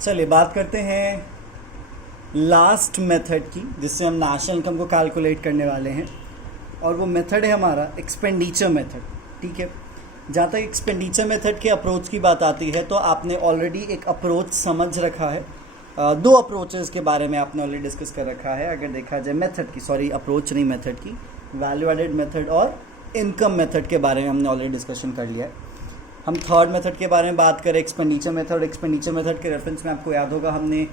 चलिए बात करते हैं लास्ट मेथड की, जिससे हम नेशनल इनकम को कैलकुलेट करने वाले हैं। और वो मेथड है हमारा एक्सपेंडिचर मेथड। ठीक है, जहाँ तक एक्सपेंडिचर मेथड के अप्रोच की बात आती है तो आपने ऑलरेडी एक अप्रोच समझ रखा है। दो अप्रोचेस के बारे में आपने ऑलरेडी डिस्कस कर रखा है। अगर देखा जाए मेथड की, सॉरी अप्रोच नहीं मेथड की, वैल्यू एडेड मेथड और इनकम मेथड के बारे में हमने ऑलरेडी डिस्कशन कर लिया है। हम थर्ड मेथड के बारे में बात करें, एक्सपेंडिचर मेथड। एक्सपेंडिचर मेथड के रेफरेंस में आपको याद होगा हमने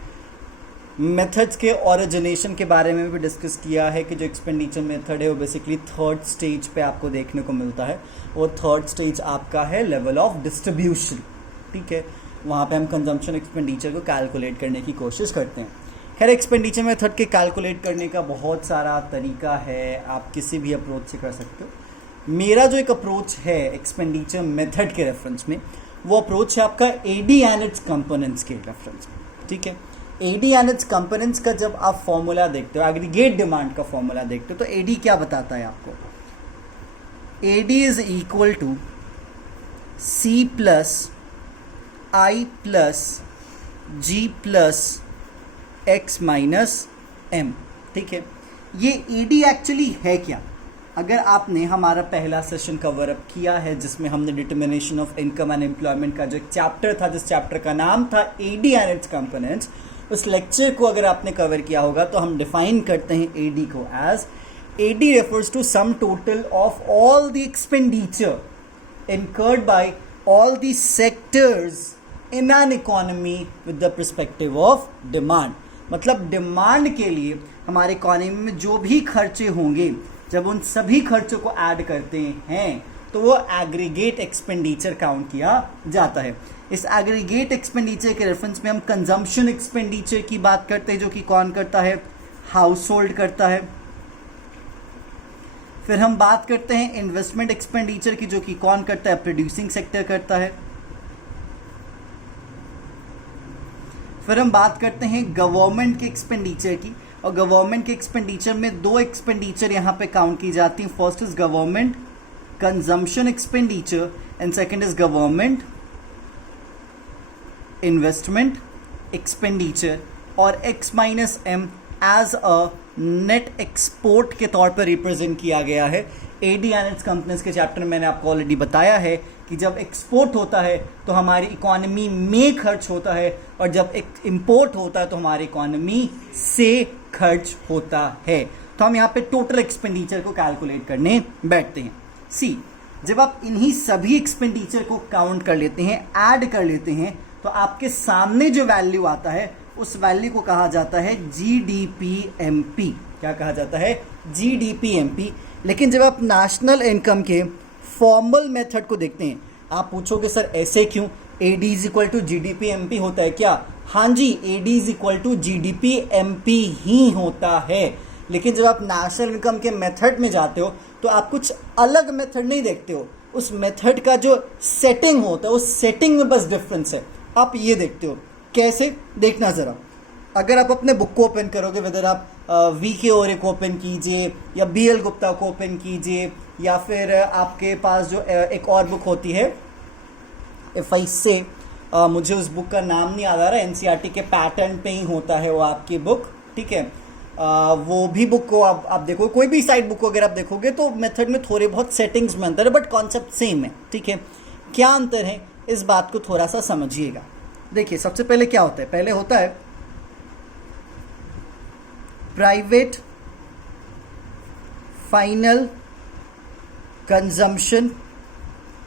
मेथड्स के ओरिजिनेशन के बारे में भी डिस्कस किया है कि जो एक्सपेंडिचर मेथड है वो बेसिकली थर्ड स्टेज पे आपको देखने को मिलता है। वो थर्ड स्टेज आपका है लेवल ऑफ डिस्ट्रीब्यूशन। ठीक है, वहाँ पे हम कंजम्पशन एक्सपेंडिचर को कैलकुलेट करने की कोशिश करते हैं। खैर, एक्सपेंडिचर मेथड के कैलकुलेट करने का बहुत सारा तरीका है, आप किसी भी अप्रोच से कर सकते हो। मेरा जो एक अप्रोच है एक्सपेंडिचर मेथड के रेफरेंस में, वो अप्रोच है आपका एडी एंड इट्स कंपोनेंट्स के रेफरेंस में। ठीक है, एडी एंड इट्स कंपोनेंट्स का जब आप फॉर्मूला देखते हो, एग्रीगेट डिमांड का फॉर्मूला देखते हो, तो एडी क्या बताता है आपको? AD is equal to C plus I plus G plus X minus M. ठीक है, ये एडी एक्चुअली है क्या? अगर आपने हमारा पहला सेशन कवर अप किया है जिसमें हमने determination of income and employment का जो एक चैप्टर था, जिस चैप्टर का नाम था एडी एंड इट्स कंपोनेंट्स, उस लेक्चर को अगर आपने कवर किया होगा तो हम डिफाइन करते हैं एडी को as AD refers to sum total of all the expenditure incurred by all the sectors in an economy with the perspective of demand। मतलब डिमांड के लिए हमारे इकोनॉमी में जो भी खर्चे होंगे, जब उन सभी खर्चों को ऐड करते हैं तो वो एग्रीगेट एक्सपेंडिचर काउंट किया जाता है। इस एग्रीगेट एक्सपेंडिचर के रेफरेंस में हम कंजम्पशन एक्सपेंडिचर की बात करते हैं, जो कि कौन करता है? हाउस होल्ड करता है। फिर हम बात करते हैं इन्वेस्टमेंट एक्सपेंडिचर की, जो कि कौन करता है? प्रोड्यूसिंग सेक्टर करता है। फिर हम बात करते हैं गवर्नमेंट के एक्सपेंडिचर की, और गवर्नमेंट के एक्सपेंडिचर में दो एक्सपेंडिचर यहाँ पे काउंट की जाती हैं। First is government consumption expenditure and second is government investment expenditure, और X minus M as a net export के तौर पर रिप्रेजेंट किया गया है। एडी एंड इट्स कंपनीज के चैप्टर में मैंने आपको ऑलरेडी बताया है कि जब एक्सपोर्ट होता है तो हमारी इकोनॉमी में खर्च होता है, और जब इंपोर्ट होता है तो हमारी इकोनॉमी से खर्च होता है। तो हम यहाँ पे टोटल एक्सपेंडिचर को कैलकुलेट करने बैठते हैं। सी, जब आप इन्हीं सभी एक्सपेंडिचर को काउंट कर लेते हैं, ऐड कर लेते हैं, तो आपके सामने जो वैल्यू आता है उस वैल्यू को कहा जाता है जीडीपीएमपी। क्या कहा जाता है? जीडीपीएमपी। लेकिन जब आप नेशनल इनकम के फॉर्मल मेथड को देखते हैं, आप पूछोगे सर ऐसे क्यों? AD is equal to GDPMP होता है क्या? हाँ जी, AD is equal to GDPMP ही होता है। लेकिन जब आप नेशनल इनकम के मेथड में जाते हो तो आप कुछ अलग मेथड नहीं देखते हो। उस मेथड का जो सेटिंग होता है, उस सेटिंग में बस डिफरेंस है। आप ये देखते हो। कैसे? देखना ज़रा। अगर आप अपने बुक को ओपन करोगे, वेदर आप वी के ओरे को ओपन कीजिए या बी एल गुप्ता को ओपन कीजिए, या फिर आपके पास जो एक और बुक होती है, इफ आई से मुझे उस बुक का नाम नहीं याद आ रहा, एनसीईआरटी के पैटर्न पे ही होता है वो आपकी बुक। ठीक है, वो भी बुक को आप देखो, कोई भी साइड बुक को अगर आप देखोगे तो मेथड में थोड़े बहुत सेटिंग्स में अंतर है, बट कॉन्सेप्ट सेम है। ठीक है, क्या अंतर है इस बात को थोड़ा सा समझिएगा। देखिए, सबसे पहले क्या होता है? पहले होता है प्राइवेट फाइनल कंजम्पशन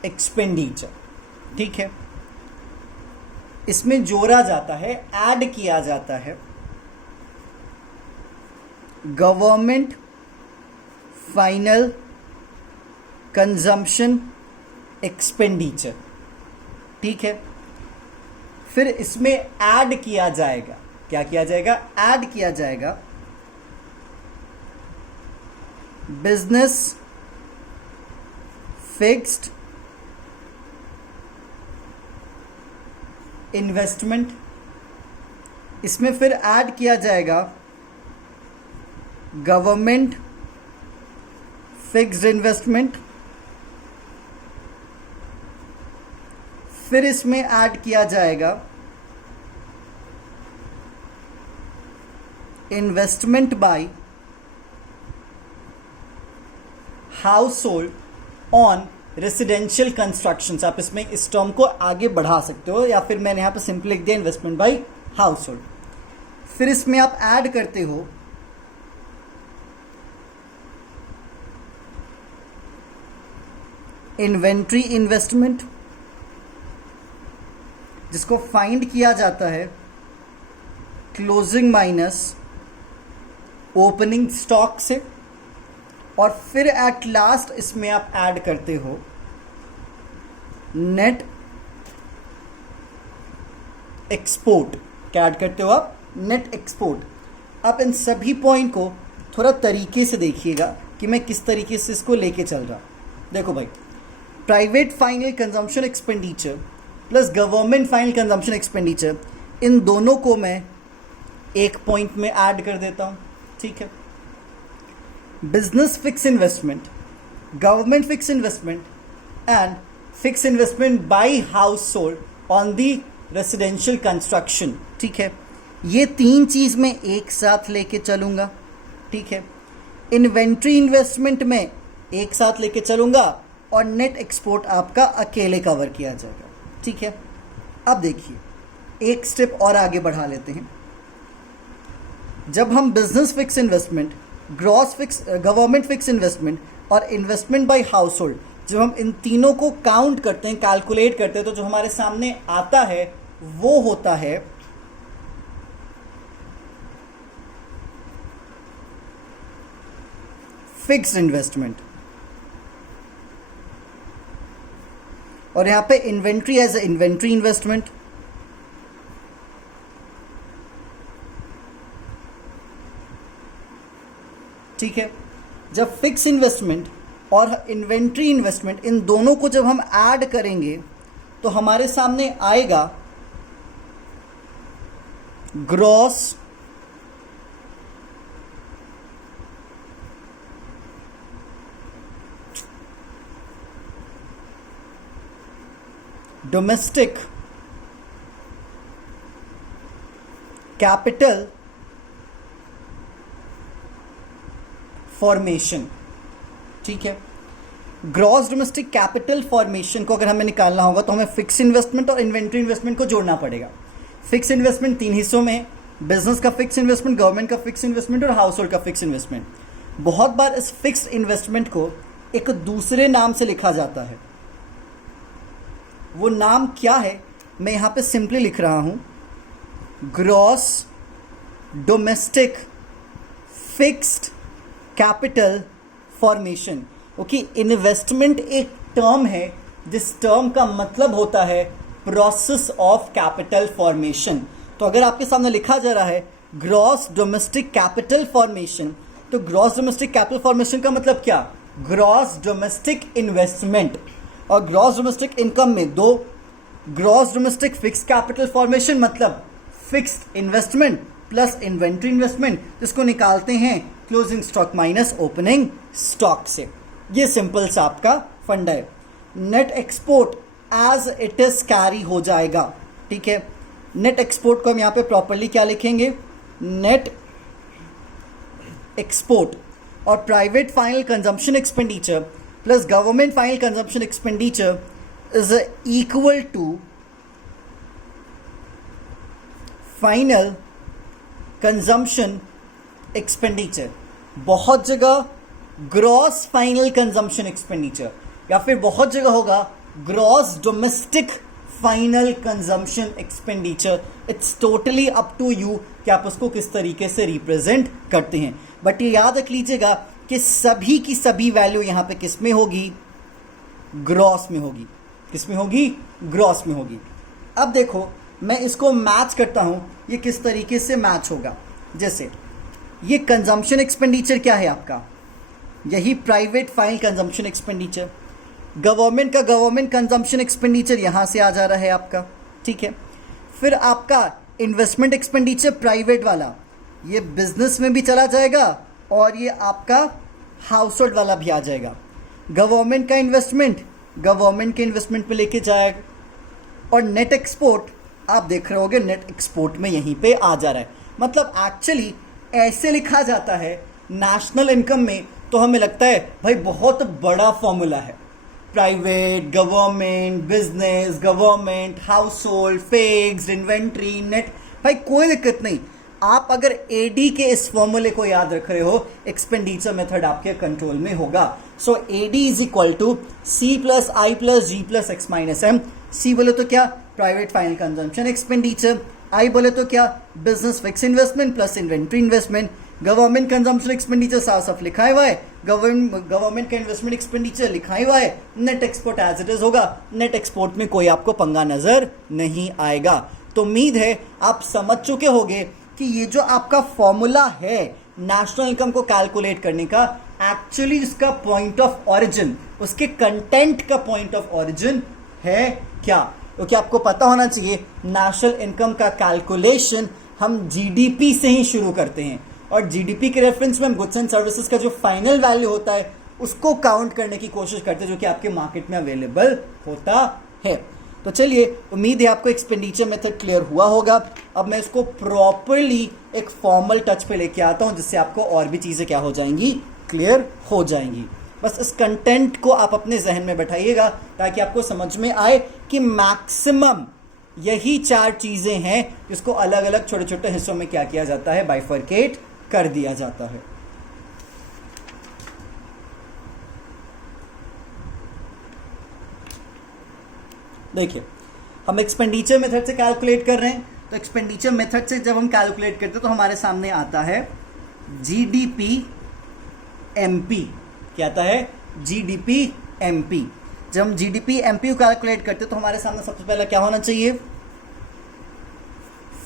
एक्सपेंडिचर। ठीक है, इसमें जोड़ा जाता है, ऐड किया जाता है गवर्नमेंट फाइनल कंजम्पशन एक्सपेंडिचर। ठीक है, फिर इसमें ऐड किया जाएगा, क्या किया जाएगा? ऐड किया जाएगा बिजनेस फिक्स्ड इन्वेस्टमेंट। इसमें फिर ऐड किया जाएगा गवर्नमेंट फिक्स्ड इन्वेस्टमेंट। फिर इसमें ऐड किया जाएगा investment by house hold on residential constructions. आप इसमें इस टर्म को आगे बढ़ा सकते हो, या फिर मैंने यहाँ पे सिंपल लिख दिया इन्वेस्टमेंट बाय हाउस होल्ड। फिर इसमें आप ऐड करते हो इन्वेंट्री इन्वेस्टमेंट, जिसको फाइंड किया जाता है क्लोजिंग माइनस ओपनिंग स्टॉक से, और फिर एट लास्ट इसमें आप ऐड करते हो नेट एक्सपोर्ट। क्या ऐड करते हो आप? Net export. आप इन सभी पॉइंट को थोड़ा तरीके से देखिएगा कि मैं किस तरीके से इसको लेके चल रहा। देखो भाई, private final consumption expenditure plus government final consumption expenditure, इन दोनों को मैं एक पॉइंट में ऐड कर देता हूं। ठीक है, business fix investment, government fix investment and fix investment by house hold on the residential construction. ठीक है, ये तीन चीज मैं एक साथ लेके चलूंगा। ठीक है, इन्वेंट्री इन्वेस्टमेंट में एक साथ लेके चलूंगा और नेट एक्सपोर्ट आपका अकेले कवर किया जाएगा। ठीक है, अब देखिए एक स्टेप और आगे बढ़ा लेते हैं। जब हम business fix investment, gross fix, government fix investment और इन्वेस्टमेंट बाय हाउस होल्ड, जब हम इन तीनों को काउंट करते हैं, कैलकुलेट करते हैं, तो जो हमारे सामने आता है वो होता है फिक्स्ड इन्वेस्टमेंट। और यहां पे inventory as a inventory investment, ठीक है। जब फिक्स इन्वेस्टमेंट और इन्वेंट्री इन्वेस्टमेंट, इन दोनों को जब हम ऐड करेंगे तो हमारे सामने आएगा ग्रॉस डोमेस्टिक कैपिटल फॉर्मेशन। ठीक है, ग्रॉस डोमेस्टिक कैपिटल फॉर्मेशन को अगर हमें निकालना होगा तो हमें फिक्स इन्वेस्टमेंट और इन्वेंट्री इन्वेस्टमेंट को जोड़ना पड़ेगा। फिक्स इन्वेस्टमेंट तीन हिस्सों में, बिजनेस का फिक्स इन्वेस्टमेंट, गवर्नमेंट का फिक्स इन्वेस्टमेंट और हाउस होल्ड का फिक्स इन्वेस्टमेंट। बहुत बार इस फिक्स इन्वेस्टमेंट को एक दूसरे नाम से लिखा जाता है। वो नाम क्या है मैं यहां पे सिंपली लिख रहा हूं, gross domestic fixed capital formation. Okay, investment एक टर्म है जिस टर्म का मतलब होता है प्रोसेस ऑफ कैपिटल फॉर्मेशन। तो अगर आपके सामने लिखा जा रहा है ग्रॉस डोमेस्टिक कैपिटल फॉर्मेशन, तो ग्रॉस डोमेस्टिक कैपिटल फॉर्मेशन का मतलब क्या? Gross domestic investment. और ग्रॉस डोमेस्टिक इनकम में दो, gross domestic fix capital formation मतलब fixed investment plus inventory investment, जिसको निकालते हैं closing stock minus opening stock से। ये सिंपल सा आपका फंडा है। Net export as it is carry हो जाएगा। ठीक है, नेट एक्सपोर्ट को हम यहां पे प्रॉपरली क्या लिखेंगे? नेट एक्सपोर्ट और private final consumption expenditure plus government final consumption expenditure is equal to final consumption expenditure। बहुत जगह ग्रॉस फाइनल कंजम्पशन एक्सपेंडिचर या फिर बहुत जगह होगा gross domestic final consumption expenditure. It's totally up to you कि आप उसको किस तरीके से रिप्रेजेंट करते हैं। बट ये याद रख लीजिएगा कि सभी की सभी वैल्यू यहां पे किस में होगी? ग्रॉस में होगी। किस में होगी? ग्रॉस में होगी। अब देखो मैं इसको मैच करता हूं, ये किस तरीके से मैच होगा। जैसे ये कंजम्पशन एक्सपेंडिचर क्या है आपका? यही private final consumption expenditure. Government का गवर्नमेंट कंजम्पशन एक्सपेंडिचर यहां से आ जा रहा है आपका। ठीक है, फिर आपका इन्वेस्टमेंट एक्सपेंडिचर प्राइवेट वाला, ये बिजनेस में भी चला जाएगा और ये आपका हाउस होल्ड वाला भी आ जाएगा। गवर्नमेंट का इन्वेस्टमेंट गवर्नमेंट के इन्वेस्टमेंट पे लेके जाएगा, और नेट एक्सपोर्ट आप देख रहे होगे नेट एक्सपोर्ट में यहीं पे आ जा रहा है। मतलब एक्चुअली ऐसे लिखा जाता है नेशनल इनकम में, तो हमें लगता है भाई बहुत बड़ा फॉर्मूला है। Private, government, business, government, house hold, fixed, inventory, net. भाई कोई दिक्कत नहीं, आप अगर एडी के इस फॉर्मूले को याद रख रहे हो, एक्सपेंडिचर मेथड आपके कंट्रोल में होगा। So AD is equal to C plus I plus G plus X minus M. C बोले तो क्या, private final consumption expenditure. I बोले तो क्या, business fix investment plus inventory investment. Government consumption expenditure साफ साफ लिखा हुआ है, गवर्नमेंट का इन्वेस्टमेंट एक्सपेंडिचर लिखा हुआ है। Net export as it is होगा, नेट एक्सपोर्ट में कोई आपको पंगा नजर नहीं आएगा। तो उम्मीद है आप समझ चुके होंगे कि ये जो आपका फॉर्मूला है नेशनल इनकम को कैलकुलेट करने का, एक्चुअली इसका पॉइंट ऑफ ओरिजिन, उसके कंटेंट का पॉइंट ऑफ ओरिजिन है क्या। क्योंकि आपको पता होना चाहिए नेशनल इनकम का कैलकुलेशन हम जीडीपी से ही शुरू करते हैं, और जीडीपी के रेफरेंस में हम गुड्स एंड सर्विसेज का जो फाइनल वैल्यू होता है उसको काउंट करने की कोशिश करते हैं, जो कि आपके मार्केट में अवेलेबल होता है। तो चलिए, उम्मीद है आपको एक्सपेंडिचर मेथड क्लियर हुआ होगा। अब मैं इसको प्रॉपरली एक फॉर्मल टच पे लेके आता हूं, जिससे आपको और भी चीज़ें क्या हो जाएंगी, क्लियर हो जाएंगी। बस इस कंटेंट को आप अपने जहन में बैठाइएगा ताकि आपको समझ में आए कि मैक्सिमम यही 4 चीज़ें हैं जिसको अलग अलग छोटे छोटे हिस्सों में क्या किया जाता है, बाइफरकेट कर दिया जाता है। देखिए, हम एक्सपेंडिचर मेथड से कैलकुलेट कर रहे हैं, तो एक्सपेंडिचर मेथड से जब हम कैलकुलेट करते हैं तो हमारे सामने आता है जीडीपी एमपी। क्या आता है, जीडीपी एमपी। जब हम जीडीपी एमपी को कैलकुलेट करते हैं तो हमारे सामने सबसे पहला क्या होना चाहिए,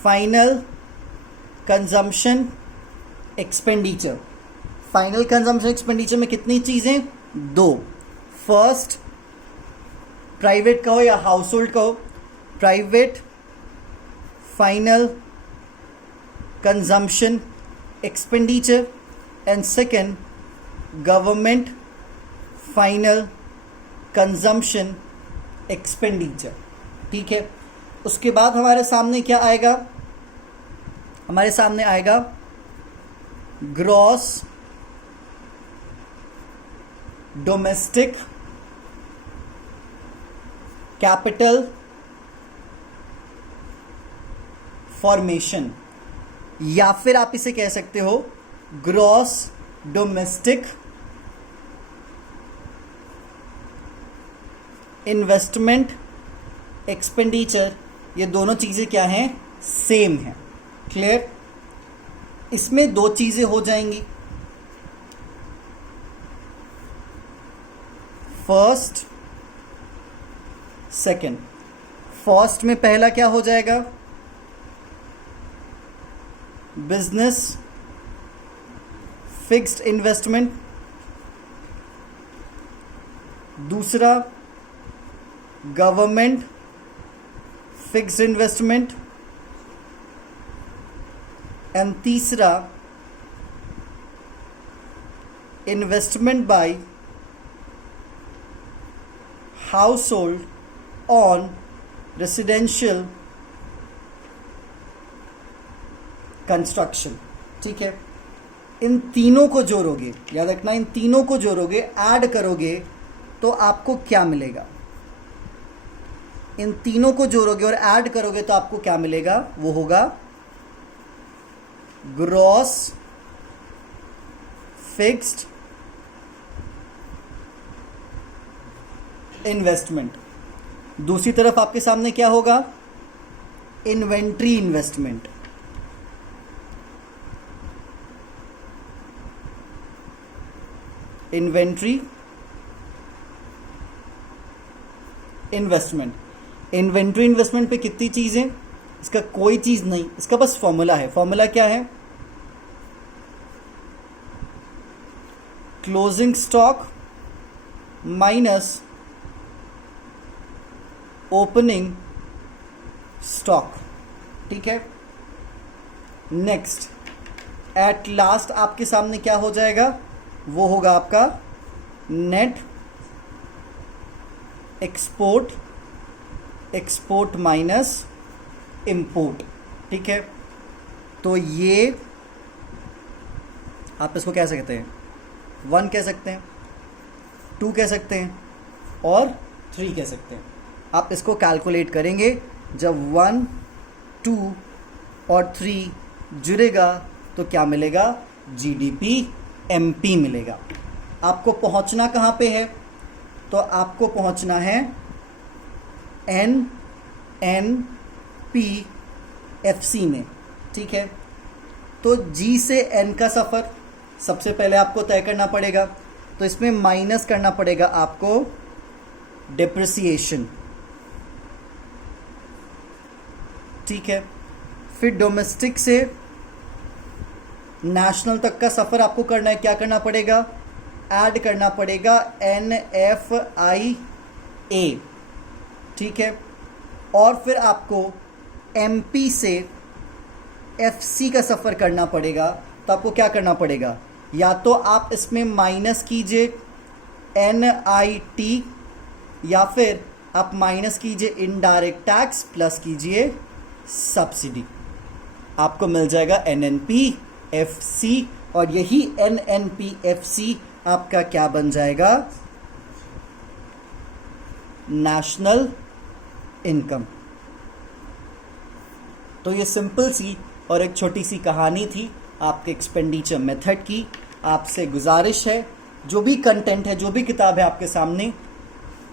final consumption expenditure. Final consumption expenditure में कितनी चीजें, 2। फर्स्ट, प्राइवेट कहो या हाउस होल्ड कहो, private final consumption expenditure, and second government final consumption expenditure. ठीक है, उसके बाद हमारे सामने क्या आएगा, हमारे सामने आएगा ग्रॉस डोमेस्टिक कैपिटल फॉर्मेशन, या फिर आप इसे कह सकते हो ग्रॉस डोमेस्टिक इन्वेस्टमेंट एक्सपेंडिचर। ये दोनों चीज़ें क्या हैं, सेम है। क्लियर, इसमें 2 चीज़ें हो जाएंगी, फर्स्ट सेकेंड। फर्स्ट में पहला क्या हो जाएगा, बिजनेस फिक्स्ड इन्वेस्टमेंट। दूसरा गवर्नमेंट फिक्स्ड इन्वेस्टमेंट, एंड तीसरा investment by house hold on residential construction. ठीक है, इन तीनों को जोड़ोगे, याद रखना, इन तीनों को जोड़ोगे, ऐड करोगे तो आपको क्या मिलेगा, इन तीनों को जोड़ोगे और ऐड करोगे तो आपको क्या मिलेगा, वो होगा ग्रॉस फिक्स्ड इन्वेस्टमेंट। दूसरी तरफ आपके सामने क्या होगा, inventory investment. Inventory investment. Inventory investment पे कितनी चीज़ें, इसका कोई चीज़ नहीं, इसका बस फॉर्मूला है। फॉर्मूला क्या है, closing stock minus opening stock. ठीक है, नेक्स्ट एट लास्ट आपके सामने क्या हो जाएगा, वो होगा आपका net export, export minus import. ठीक है, तो ये आप इसको कह सकते हैं 1 कह सकते हैं, 2 कह सकते हैं और 3 कह सकते हैं। आप इसको कैलकुलेट करेंगे, जब 1, 2 और 3 जुड़ेगा तो क्या मिलेगा? जीडीपी एमपी मिलेगा। आपको पहुंचना कहाँ पे है? तो आपको पहुंचना है NNPFC में, ठीक है। तो G से N का सफ़र सबसे पहले आपको तय करना पड़ेगा, तो इसमें माइनस करना पड़ेगा आपको डिप्रिसिएशन, ठीक है। फिर डोमेस्टिक से नेशनल तक का सफ़र आपको करना है, क्या करना पड़ेगा? ऐड करना पड़ेगा NFIA, ठीक है। और फिर आपको MP से FC का सफ़र करना पड़ेगा, तो आपको क्या करना पड़ेगा? या तो आप इसमें माइनस कीजिए NIT, या फिर आप माइनस कीजिए इनडायरेक्ट टैक्स, प्लस कीजिए सब्सिडी, आपको मिल जाएगा NNPFC। और यही NNPFC आपका क्या बन जाएगा? National income. तो ये सिंपल सी और एक छोटी सी कहानी थी आपके एक्सपेंडिचर मेथड की। आपसे गुजारिश है, जो भी कंटेंट है, जो भी किताब है आपके सामने,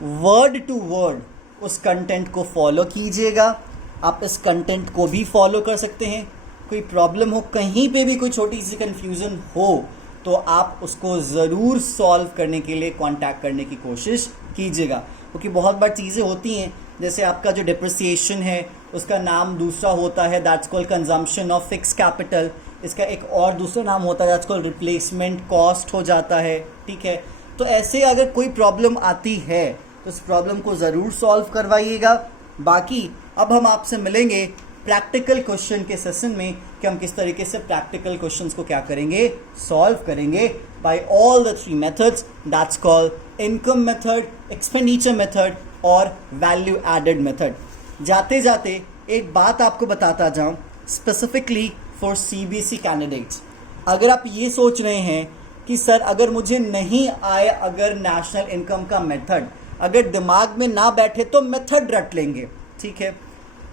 वर्ड टू वर्ड उस कंटेंट को फॉलो कीजिएगा। आप इस कंटेंट को भी फॉलो कर सकते हैं। कोई प्रॉब्लम हो, कहीं पे भी कोई छोटी सी कन्फ्यूज़न हो, तो आप उसको ज़रूर सॉल्व करने के लिए कांटेक्ट करने की कोशिश कीजिएगा, क्योंकि बहुत बार चीज़ें होती हैं, जैसे आपका जो डिप्रिसिएशन है उसका नाम दूसरा होता है, that's called consumption of fix capital. इसका एक और दूसरा नाम होता है, दैट्स कॉल्ड रिप्लेसमेंट कॉस्ट हो जाता है, ठीक है। तो ऐसे अगर कोई प्रॉब्लम आती है तो इस प्रॉब्लम को ज़रूर सॉल्व करवाइएगा। बाकी अब हम आपसे मिलेंगे प्रैक्टिकल क्वेश्चन के सेशन में कि हम किस तरीके से प्रैक्टिकल क्वेश्चंस को क्या करेंगे? सॉल्व करेंगे by all the 3 methods, that's called income method, expenditure method और वैल्यू एडेड मेथड। जाते जाते एक बात आपको बताता जाऊं, स्पेसिफिकली फॉर CBSE कैंडिडेट्स। अगर आप ये सोच रहे हैं कि सर अगर मुझे नहीं आए, अगर नेशनल इनकम का मेथड अगर दिमाग में ना बैठे तो मेथड रट लेंगे, ठीक है,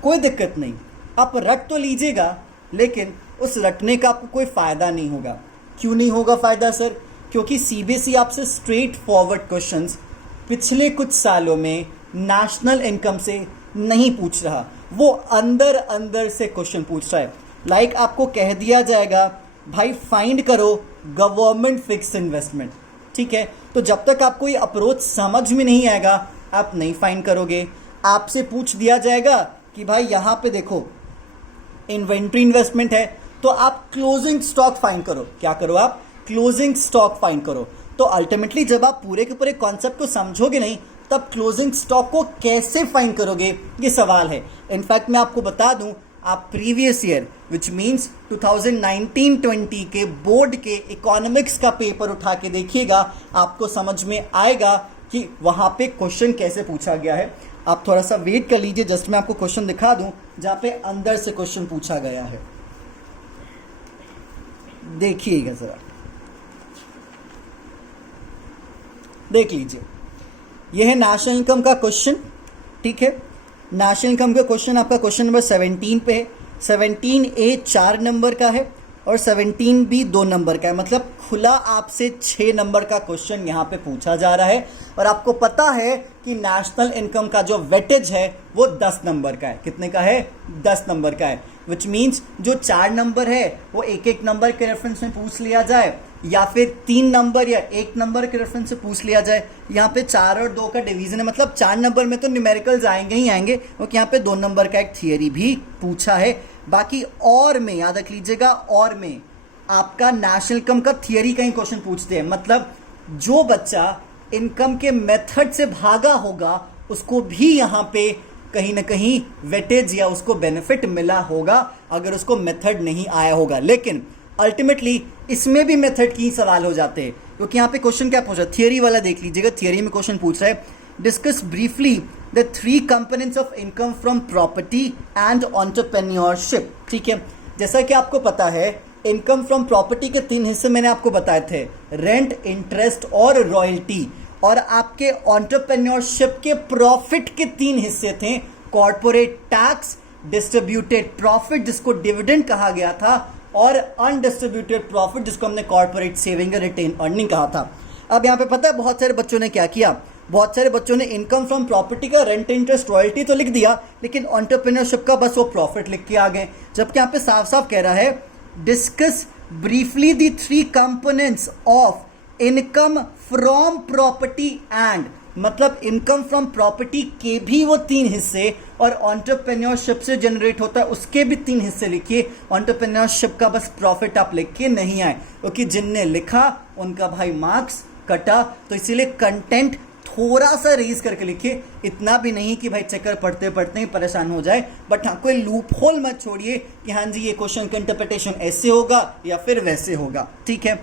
कोई दिक्कत नहीं, आप रट तो लीजिएगा, लेकिन उस रटने का आपको कोई फ़ायदा नहीं होगा। क्यों नहीं होगा फ़ायदा सर? क्योंकि CBSE आपसे स्ट्रेट फॉरवर्ड क्वेश्चंस पिछले कुछ सालों में नेशनल इनकम से नहीं पूछ रहा, वो अंदर अंदर से क्वेश्चन पूछ रहा है। लाइक आपको कह दिया जाएगा भाई फाइंड करो गवर्नमेंट फिक्स्ड इन्वेस्टमेंट, ठीक है। तो जब तक आपको ये अप्रोच समझ में नहीं आएगा आप नहीं फाइंड करोगे। आपसे पूछ दिया जाएगा कि भाई यहाँ पे देखो इन्वेंट्री इन्वेस्टमेंट है, तो आप क्लोजिंग स्टॉक फाइंड करो। क्या करो? आप क्लोजिंग स्टॉक फाइंड करो। तो अल्टीमेटली जब आप पूरे के पूरे कॉन्सेप्ट को समझोगे नहीं, तब क्लोजिंग स्टॉक को कैसे फाइंड करोगे, ये सवाल है। इनफैक्ट मैं आपको बता दूं, आप प्रीवियस ईयर विच मीन्स 2019-20 के बोर्ड के इकोनॉमिक्स का पेपर उठा के देखिएगा, आपको समझ में आएगा कि वहाँ पे क्वेश्चन कैसे पूछा गया है। आप थोड़ा सा वेट कर लीजिए, जस्ट मैं आपको क्वेश्चन दिखा दूं जहाँ पे अंदर से क्वेश्चन पूछा गया है। देखिएगा जरा, देख लीजिए, यह है नेशनल इनकम का क्वेश्चन, ठीक है। नेशनल इनकम का क्वेश्चन आपका क्वेश्चन नंबर 17 पे है। 17A 4 नंबर का है और 17B 2 नंबर का है, मतलब खुला आपसे 6 नंबर का क्वेश्चन यहाँ पे पूछा जा रहा है। और आपको पता है कि नेशनल इनकम का जो वेटेज है वो 10 नंबर का है। कितने का है? 10 नंबर का है। विच मीन्स जो 4 नंबर है वो एक एक नंबर के रेफरेंस में पूछ लिया जाए, या फिर 3 नंबर या 1 नंबर के रेफरेंस से पूछ लिया जाए। यहाँ पे 4 और 2 का डिवीजन है, मतलब 4 नंबर में तो न्यूमेरिकल्स आएंगे ही आएंगे, क्योंकि यहाँ पे 2 नंबर का एक थियरी भी पूछा है। बाकी और में याद रख लीजिएगा, और में आपका नेशनल इनकम का थियरी का ही क्वेश्चन पूछते हैं, मतलब जो बच्चा इनकम के मेथड से भागा होगा उसको भी यहाँ पे कहीं ना कहीं वेटेज या उसको बेनिफिट मिला होगा अगर उसको मेथड नहीं आया होगा। लेकिन अल्टीमेटली इसमें भी मेथड की सवाल हो जाते हैं, क्योंकि यहाँ पे क्वेश्चन क्या पूछ रहा है, थियरी वाला देख लीजिएगा। थियरी में क्वेश्चन पूछ रहा है, discuss briefly the 3 components of income from property and entrepreneurship, ठीक है। जैसा कि आपको पता है इनकम फ्रॉम प्रॉपर्टी के 3 हिस्से मैंने आपको बताए थे, रेंट, इंटरेस्ट और रॉयल्टी। और आपके एंटरप्रेन्योरशिप के प्रॉफिट के 3 हिस्से थे, कॉर्पोरेट टैक्स, डिस्ट्रीब्यूटेड प्रॉफिट जिसको डिविडेंड कहा गया था, और अनडिस्ट्रीब्यूटेड प्रॉफिट जिसको हमने कॉर्पोरेट सेविंग या रिटेन अर्निंग कहा था। अब यहाँ पे पता है बहुत सारे बच्चों ने क्या किया, बहुत सारे बच्चों ने इनकम फ्रॉम प्रॉपर्टी का रेंट, इंटरेस्ट, रॉयल्टी तो लिख दिया, लेकिन एंटरप्रेन्योरशिप का बस वो प्रॉफिट लिख के आ गए। जबकि यहाँ पे साफ साफ कह रहा है discuss briefly the 3 components of income from property and, मतलब इनकम फ्रॉम प्रॉपर्टी के भी वो 3 हिस्से और एंटरप्रेन्योरशिप से जनरेट होता है उसके भी 3 हिस्से लिखिए। एंटरप्रेन्योरशिप का बस प्रॉफिट आप लिख के नहीं आए, क्योंकि जिनने लिखा उनका भाई मार्क्स कटा। तो इसीलिए कंटेंट थोड़ा सा रेज करके लिखिए, इतना भी नहीं कि भाई चक्कर पढ़ते पढ़ते ही परेशान हो जाए। बट हाँ, कोई लूप होल मत छोड़िए कि हाँ जी ये क्वेश्चन का इंटरप्रिटेशन ऐसे होगा या फिर वैसे होगा, ठीक है।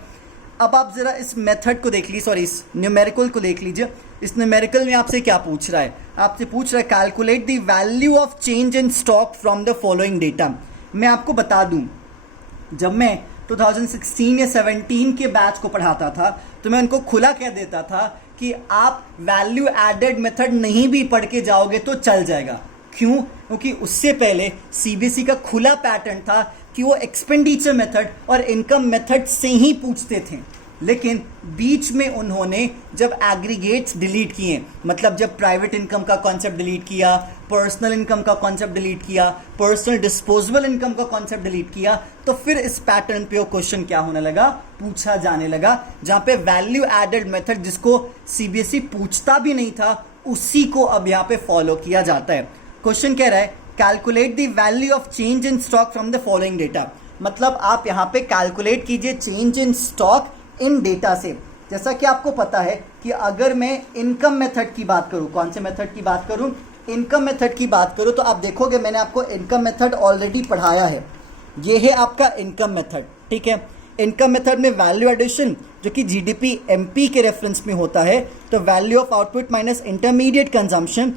अब आप जरा इस मेथड को देख लीजिए, सॉरी इस न्यूमेरिकल को देख लीजिए। इस न्यूमेरिकल में आपसे क्या पूछ रहा है, आपसे पूछ रहा है calculate the value of change in stock from the following data. मैं आपको बता दूं, जब मैं 2016 या 17 के बैच को पढ़ाता था तो मैं उनको खुला कह देता था कि आप वैल्यू एडेड मेथड नहीं भी पढ़ के जाओगे तो चल जाएगा। क्यों? क्योंकि उससे पहले सीबीएसई का खुला पैटर्न था कि वो एक्सपेंडिचर मेथड और इनकम मेथड से ही पूछते थे, लेकिन बीच में उन्होंने जब एग्रीगेट्स डिलीट किए, मतलब जब प्राइवेट इनकम का कॉन्सेप्ट डिलीट किया, पर्सनल इनकम का कॉन्सेप्ट डिलीट किया, पर्सनल डिस्पोजेबल इनकम का कॉन्सेप्ट डिलीट किया, तो फिर इस पैटर्न पे वो क्वेश्चन क्या होने लगा, पूछा जाने लगा, जहां पे वैल्यू एडेड मेथड जिसको सीबीएसई पूछता भी नहीं था उसी को अब यहाँ पे फॉलो किया जाता है। क्वेश्चन कह रहा है calculate the value of change in stock from the following data, मतलब आप यहाँ पे कैलकुलेट कीजिए change in stock in data से। जैसा कि आपको पता है कि अगर मैं इनकम मेथड की बात करूं, कौन से मेथड की बात करूं, इनकम मेथड की बात करूं, तो आप देखोगे मैंने आपको इनकम मेथड ऑलरेडी पढ़ाया है। ये है आपका इनकम मेथड, ठीक है। इनकम मेथड में वैल्यू एडिशन जो कि जीडीपी एमपी के रेफरेंस में होता है, तो value of output minus intermediate consumption,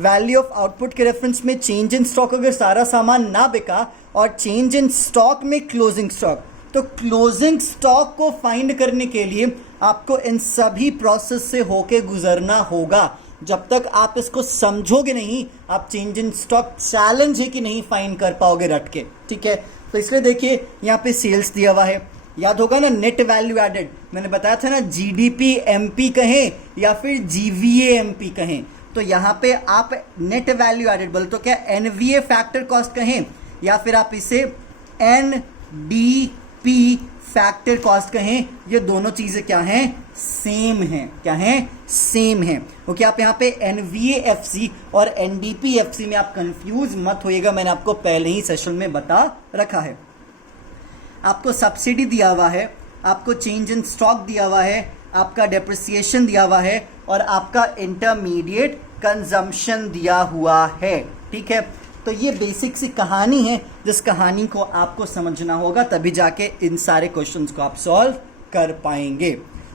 value of output के रेफरेंस में चेंज इन स्टॉक अगर सारा सामान ना बिका, और चेंज इन स्टॉक में क्लोजिंग स्टॉक। तो क्लोजिंग स्टॉक को फाइंड करने के लिए आपको इन सभी प्रोसेस से होके गुजरना होगा। जब तक आप इसको समझोगे नहीं, आप चेंज इन स्टॉक चैलेंज है कि नहीं फाइंड कर पाओगे रट के, ठीक है। तो इसलिए देखिए यहाँ पे सेल्स दिया हुआ है, याद होगा ना नेट वैल्यू एडेड, मैंने बताया था ना जीडीपी एमपी कहें या फिर जीवीए एमपी कहें, तो यहाँ पे आप नेट वैल्यू एडेड बोले तो क्या एनवीए फैक्टर कॉस्ट कहें या फिर आप इसे एनडीपी फैक्टर कॉस्ट कहें, ये दोनों चीजें क्या हैं, सेम हैं। क्या हैं? सेम हैं। क्योंकि आप यहाँ पे एनवीएएफसी और एनडीपीएफसी में आप कंफ्यूज मत होइएगा, मैंने आपको पहले ही सेशन में बता रखा है। आपको सब्सिडी दिया हुआ है, आपको चेंज इन स्टॉक दिया हुआ है, आपका डेप्रिसिएशन दिया हुआ है और आपका इंटरमीडिएट कंजम्पशन दिया हुआ है, ठीक है। तो ये बेसिक सी कहानी है, जिस कहानी को आपको समझना होगा तभी जाके इन सारे क्वेश्चंस को आप सॉल्व कर पाएंगे।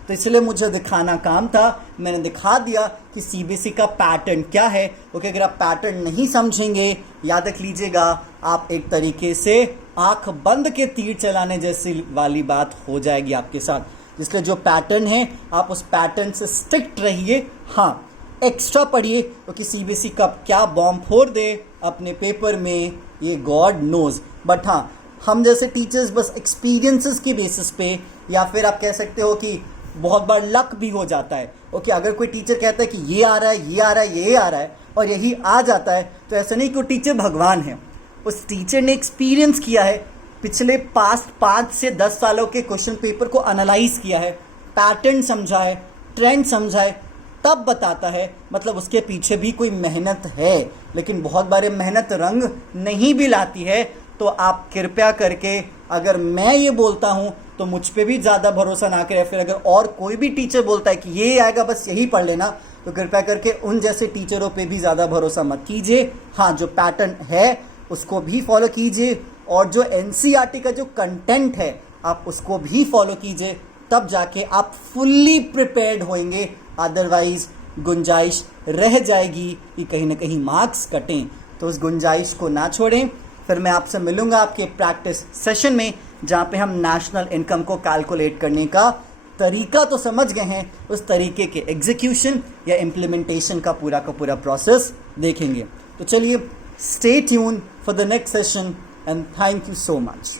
तो इसलिए मुझे दिखाना काम था, मैंने दिखा दिया कि सीबीएसई का पैटर्न क्या है। ओके, अगर आप पैटर्न नहीं समझेंगे, याद रख लीजिएगा आप एक तरीके से आंख बंद के तीर चलाने जैसी वाली बात हो जाएगी आपके साथ। इसलिए जो पैटर्न है आप उस पैटर्न से स्ट्रिक्ट रहिए। हाँ, एक्स्ट्रा पढ़िए, क्योंकि सीबीएसई कब क्या बॉम्ब फोड़ दे अपने पेपर में ये गॉड नोज। बट हाँ, हम जैसे टीचर्स बस एक्सपीरियंसेस की बेसिस पे, या फिर आप कह सकते हो कि बहुत बार लक भी हो जाता है। ओके, अगर कोई टीचर कहता है कि ये आ रहा है, ये आ रहा है, ये आ रहा है और यही आ जाता है, तो ऐसा नहीं कि वो टीचर भगवान है। उस टीचर ने एक्सपीरियंस किया है, पिछले पास्ट 5 से 10 सालों के क्वेश्चन पेपर को एनालाइज किया है, पैटर्न समझा है, ट्रेंड समझा है, तब बताता है। मतलब उसके पीछे भी कोई मेहनत है, लेकिन बहुत बार मेहनत रंग नहीं भी लाती है। तो आप कृपया करके, अगर मैं ये बोलता हूँ तो मुझ पे भी ज़्यादा भरोसा ना करें, फिर अगर और कोई भी टीचर बोलता है कि ये आएगा बस यही पढ़ लेना, तो कृपया करके उन जैसे टीचरों पे भी ज़्यादा भरोसा मत कीजिए। हाँ, जो पैटर्न है उसको भी फॉलो कीजिए, और जो एनसीईआरटी का जो कंटेंट है आप उसको भी फॉलो कीजिए, तब जाके आप फुल्ली प्रिपेयर्ड होंगे। अदरवाइज गुंजाइश रह जाएगी कि कहीं ना कहीं मार्क्स कटें। तो उस गुंजाइश को ना छोड़ें। फिर मैं आपसे मिलूंगा आपके प्रैक्टिस सेशन में, जहाँ पे हम नेशनल इनकम को कैलकुलेट करने का तरीका तो समझ गए हैं, उस तरीके के एग्जीक्यूशन या इम्प्लीमेंटेशन का पूरा प्रोसेस देखेंगे। तो चलिए, stay tune for the next session and thank you so much.